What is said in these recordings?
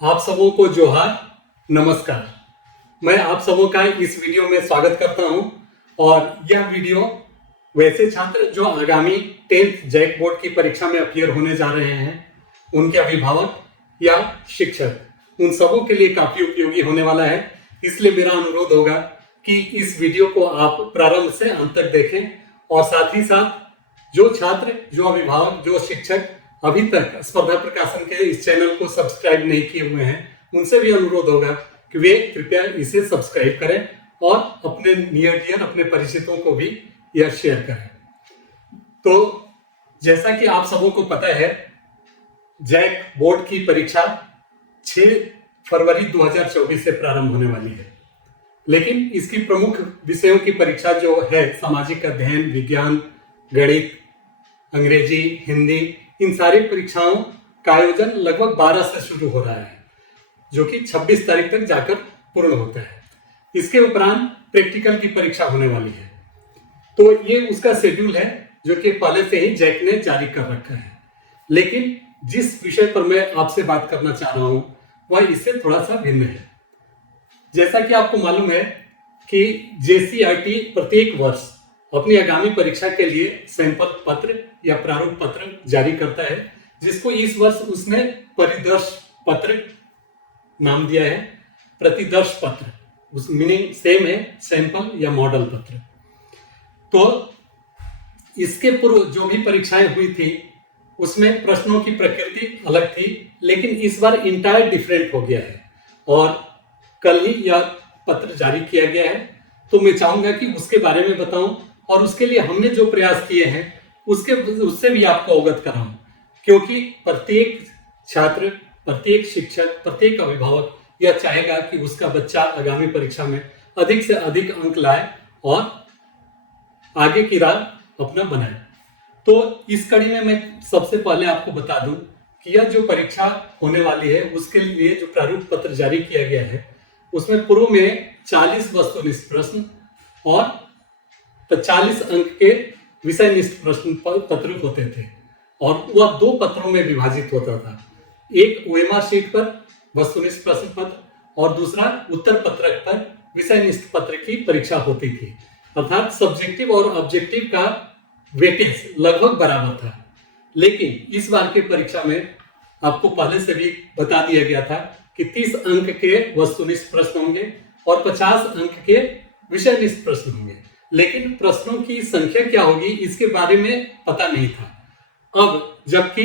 आप सबों को जोहार, नमस्कार। मैं आप सबों का इस वीडियो में स्वागत करता हूं और यह वीडियो वैसे छात्र जो आगामी 10th जैक बोर्ड की परीक्षा में अपीयर होने जा रहे हैं, उनके अभिभावक या शिक्षक, उन सबों के लिए काफी उपयोगी होने वाला है। इसलिए मेरा अनुरोध होगा कि इस वीडियो को आप प्रारंभ से अंत तक देखें और साथ ही साथ जो छात्र, जो अभिभावक, जो शिक्षक अभी तक स्पर्धा प्रकाशन के इस चैनल को सब्सक्राइब नहीं किए हुए हैं, उनसे भी अनुरोध होगा कि वे कृपया इसे सब्सक्राइब करें और अपने नियर डियर, अपने परिचितों को भी यह शेयर करें। तो जैसा कि आप सबों को पता है, जैक बोर्ड की परीक्षा 6 फरवरी 2024 से प्रारंभ होने वाली है, लेकिन इसकी प्रमुख विषयों की परीक्षा जो है सामाजिक अध्ययन, विज्ञान, गणित, अंग्रेजी, हिंदी, इन सारी परीक्षाओं का आयोजन लगभग 12 से शुरू हो रहा है, जो कि 26 तारीख तक जाकर पूर्ण होता है। इसके उपरांत प्रैक्टिकल की परीक्षा होने वाली है। तो ये उसका शेड्यूल है जो कि पहले से ही जैक ने जारी कर रखा है। लेकिन जिस विषय पर मैं आपसे बात करना चाह रहा हूं वह इससे थोड़ा सा भिन्न है। जैसा कि आपको मालूम है कि जेसीईआरटी प्रत्येक वर्ष अपनी आगामी परीक्षा के लिए सैंपल पत्र या प्रारूप पत्र जारी करता है, जिसको इस वर्ष उसने परिदर्श पत्र नाम दिया है। प्रतिदर्श पत्र, उस मीनिंग सेम है, सैंपल या मॉडल पत्र। तो इसके पूर्व जो भी परीक्षाएं हुई थी उसमें प्रश्नों की प्रकृति अलग थी, लेकिन इस बार इंटायर डिफरेंट हो गया है और कल ही यह पत्र जारी किया गया है। तो मैं चाहूंगा कि उसके बारे में बताऊं और उसके लिए हमने जो प्रयास किए हैं उससे भी आपको अवगत कराऊं, क्योंकि प्रत्येक छात्र, प्रत्येक शिक्षक, प्रत्येक अभिभावक यह चाहेगा कि उसका बच्चा आगामी परीक्षा में अधिक से अधिक अंक लाए और आगे की राह अपना बनाए। तो इस कड़ी में मैं सबसे पहले आपको बता दूं कि यह जो परीक्षा होने वाली है उसके लिए जो प्रारूप पत्र जारी किया गया है उसमें पूर्व में 40 वस्तुनिष्ठ प्रश्न और 40 अंक के विषयनिष्ठ प्रश्न पत्र होते थे और वह 2 पत्रों में विभाजित होता था। एक ओएमआर शीट पर वस्तुनिष्ठ प्रश्न पत्र और दूसरा उत्तर पत्रक पर विषयनिष्ठ पत्र की परीक्षा होती थी। अर्थात सब्जेक्टिव और ऑब्जेक्टिव का वेटेज लगभग बराबर था। लेकिन इस बार की परीक्षा में आपको पहले से भी बता दिया गया था कि 30 अंक के वस्तुनिष्ठ प्रश्न होंगे और 50 अंक के विषयनिष्ठ प्रश्न होंगे, लेकिन प्रश्नों की संख्या क्या होगी इसके बारे में पता नहीं था। अब जबकि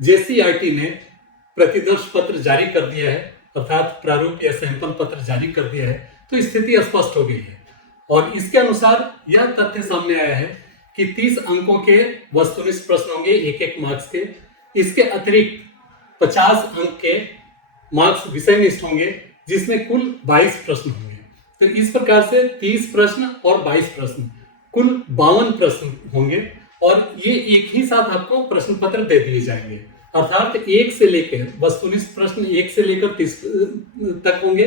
जेसीईआरटी ने प्रतिदर्श पत्र जारी कर दिया है, अर्थात प्रारूप या सैंपल पत्र जारी कर दिया है, तो स्थिति स्पष्ट हो गई है और इसके अनुसार यह तथ्य सामने आया है कि 30 अंकों के वस्तुनिष्ठ प्रश्न होंगे, एक मार्क्स के। इसके अतिरिक्त 50 अंक के मार्क्स विषयनिष्ठ होंगे, जिसमें कुल 22 प्रश्न होंगे। तो इस प्रकार से 30 प्रश्न और 22 प्रश्न, कुल 52 प्रश्न होंगे और ये एक ही साथ आपको प्रश्न पत्र दे दिए जाएंगे। अर्थात 1 से लेकर वस्तुनिष्ठ प्रश्न 1 से लेकर 30 तक होंगे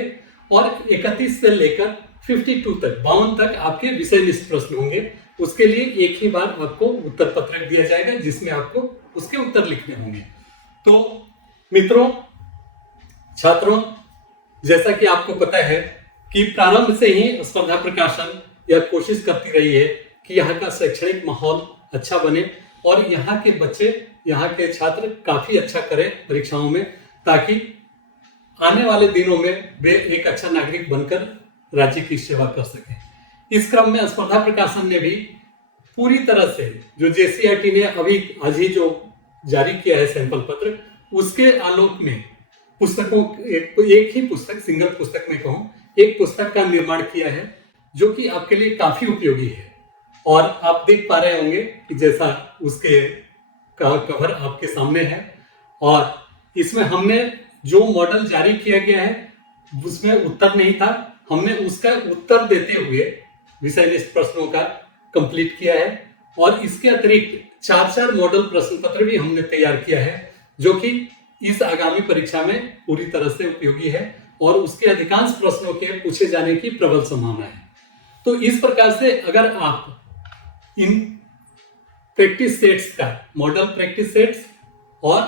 और 31 से लेकर 52 तक, 52 तक आपके विषयनिष्ठ प्रश्न होंगे। उसके लिए एक ही बार आपको उत्तर पत्रक दिया जाएगा जिसमें आपको उसके उत्तर लिखने होंगे। तो मित्रों, छात्रों, जैसा कि आपको पता है कि प्रारंभ से ही स्पर्धा प्रकाशन यह कोशिश करती रही है कि यहाँ का शैक्षणिक माहौल अच्छा बने और यहाँ के बच्चे, यहाँ के छात्र काफी अच्छा करें परीक्षाओं में, ताकि आने वाले दिनों में वे एक अच्छा नागरिक बनकर राज्य की सेवा कर सकें। इस क्रम में स्पर्धा प्रकाशन ने भी पूरी तरह से, जो जेसीईआरटी ने अभी आज ही जो जारी किया है सैंपल पत्र, उसके आलोक में पुस्तकों, एक ही पुस्तक, सिंगल पुस्तक में कहूं, एक पुस्तक का निर्माण किया है जो कि आपके लिए काफी उपयोगी है। और आप देख पा रहे होंगे कि जैसा उसके कवर आपके सामने है और इसमें हमने जो मॉडल जारी किया गया है उसमें उत्तर नहीं था, हमने उसका उत्तर देते हुए विषयनिष्ठ प्रश्नों का कंप्लीट किया है और इसके अतिरिक्त 4 मॉडल प्रश्न पत्र भी हमने तैयार किया है, जो कि इस आगामी परीक्षा में पूरी तरह से उपयोगी है और उसके अधिकांश प्रश्नों के पूछे जाने की प्रबल संभावना है। तो इस प्रकार से अगर आप इन प्रैक्टिस सेट्स का, मॉडल प्रैक्टिस सेट्स और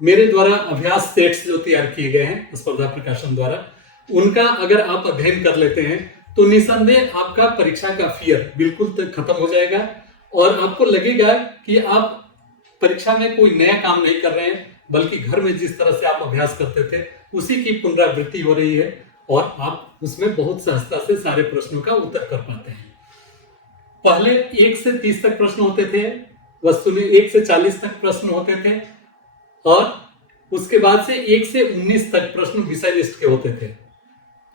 मेरे द्वारा अभ्यास सेट्स जो तैयार किए गए हैं स्पर्धा प्रकाशन द्वारा, उनका अगर आप अध्ययन कर लेते हैं तो निसंदेह आपका परीक्षा का फियर बिल्कुल खत्म हो जाएगा और आपको लगेगा कि आप परीक्षा में कोई नया काम नहीं कर रहे हैं, बल्कि घर में जिस तरह से आप अभ्यास करते थे उसी की पुनरावृत्ति हो रही है और आप उसमें बहुत सहजता से सारे प्रश्नों का उत्तर कर पाते हैं। पहले 1 से 30 तक प्रश्न होते थे, वस्तुतः 1 से 40 तक प्रश्न होते थे और उसके बाद से 1 से 19 तक प्रश्न विषय लिस्ट के होते थे।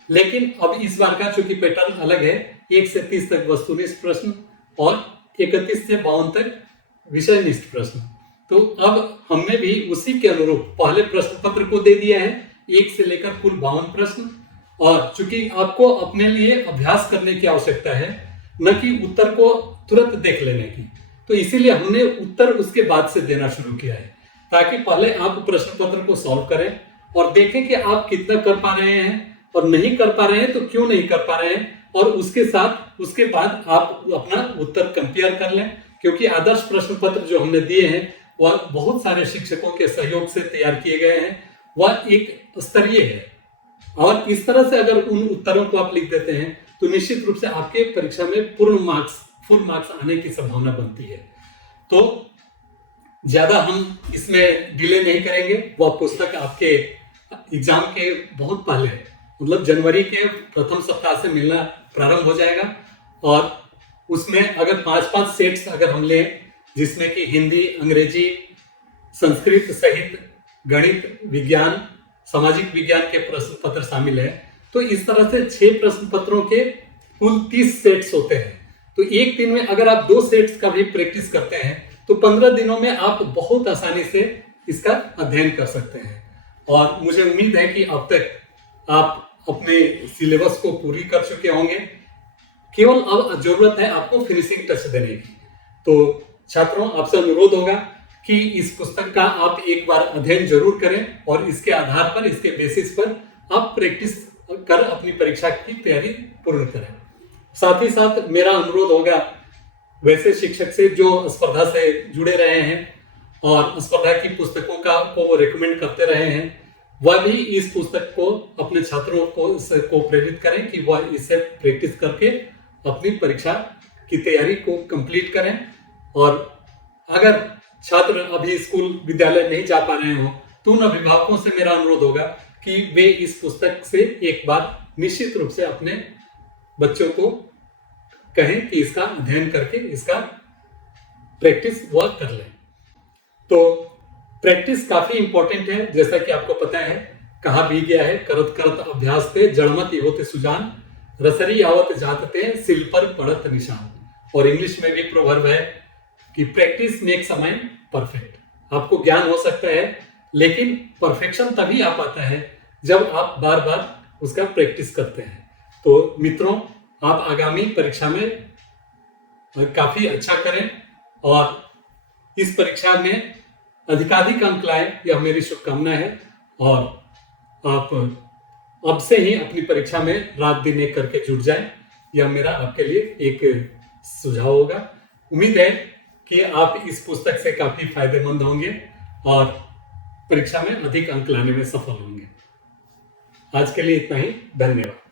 लेकिन अब इस बार का चूंकि पैटर्न अलग है, 1 से 30 तक वस्तुनिष्ठ प्रश्न और 31 से 52 तक विषय निष्ठ प्रश्न। तो अब हमने भी उसी के अनुरूप पहले प्रश्न पत्र को दे दिया है, 1 से लेकर कुल 52 प्रश्न। और चूंकि आपको अपने लिए अभ्यास करने की आवश्यकता है, न कि उत्तर को तुरंत देख लेने की, तो इसीलिए हमने उत्तर उसके बाद से देना शुरू किया है, ताकि पहले आप प्रश्न पत्र को सॉल्व करें और देखें कि आप कितना कर पा रहे हैं और नहीं कर पा रहे हैं तो क्यों नहीं कर पा रहे हैं, और उसके बाद आप अपना उत्तर कंपेयर कर लें। क्योंकि आदर्श प्रश्न पत्र जो हमने दिए हैं वह बहुत सारे शिक्षकों के सहयोग से तैयार किए गए हैं, वह एक स्तरीय है और इस तरह से अगर उन उत्तरों को आप लिख देते हैं तो निश्चित रूप से आपके परीक्षा में फुल मार्क्स आने की संभावना बनती है। तो ज्यादा हम इसमें डिले नहीं करेंगे, वह पुस्तक आपके एग्जाम के बहुत पहले, मतलब जनवरी के प्रथम सप्ताह से मिलना प्रारंभ हो जाएगा और उसमें अगर 5-5 सेट्स अगर हम लें, जिसमें कि हिंदी, अंग्रेजी, संस्कृत सहित गणित, विज्ञान, सामाजिक विज्ञान के प्रश्न पत्र शामिल है, तो इस तरह से 6 प्रश्न पत्रों के कुल 30 सेट्स होते हैं। तो एक दिन में अगर आप 2 सेट्स का भी प्रैक्टिस करते हैं तो 15 दिनों में आप बहुत आसानी से इसका अध्ययन कर सकते हैं। और मुझे उम्मीद है कि अब तक आप अपने सिलेबस को पूरी कर चुके होंगे, केवल अब जरूरत है आपको फिनिशिंग टच देने की। तो छात्रों, आपसे अनुरोध होगा कि इस पुस्तक का आप एक बार अध्ययन जरूर करें और इसके आधार पर, इसके बेसिस पर आप प्रैक्टिस कर अपनी परीक्षा की तैयारी पूर्ण करें। साथ ही साथ मेरा अनुरोध होगा वैसे शिक्षक से जो स्पर्धा से जुड़े रहे हैं और स्पर्धा की पुस्तकों को रिकमेंड करते रहे हैं, वह भी इस पुस्तक को अपने छात्रों को प्रेरित करें कि वह इसे प्रैक्टिस करके अपनी परीक्षा की तैयारी को कंप्लीट करें। और अगर छात्र अभी स्कूल विद्यालय नहीं जा पा रहे हो तो उन अभिभावकों से मेरा अनुरोध होगा कि वे इस पुस्तक से एक बार निश्चित रूप से अपने बच्चों को कहें कि इसका अध्ययन करके इसका प्रैक्टिस वर्क कर लें। तो प्रैक्टिस काफी इंपॉर्टेंट है, जैसा कि आपको पता है, कहा भी गया है, करत करत अभ्यास थे जड़मत होते सुजान, रसरी आवत जातते सिल पर पड़त निशान। और इंग्लिश में भी प्रोवर्ब है कि practice makes a man perfect. आपको ज्ञान हो सकता है, लेकिन परफेक्शन तभी आ पाता है जब आप बार बार उसका प्रैक्टिस करते हैं। तो मित्रों, आप आगामी परीक्षा में काफी अच्छा करें और इस परीक्षा में अधिकाधिक अंक लाएं, यह मेरी शुभकामना है। और आप अब से ही अपनी परीक्षा में रात दिन एक करके जुट जाएं, यह मेरा आपके लिए एक सुझाव होगा। उम्मीद है कि आप इस पुस्तक से काफी फायदेमंद होंगे और परीक्षा में अधिक अंक लाने में सफल होंगे। आज के लिए इतना ही, धन्यवाद।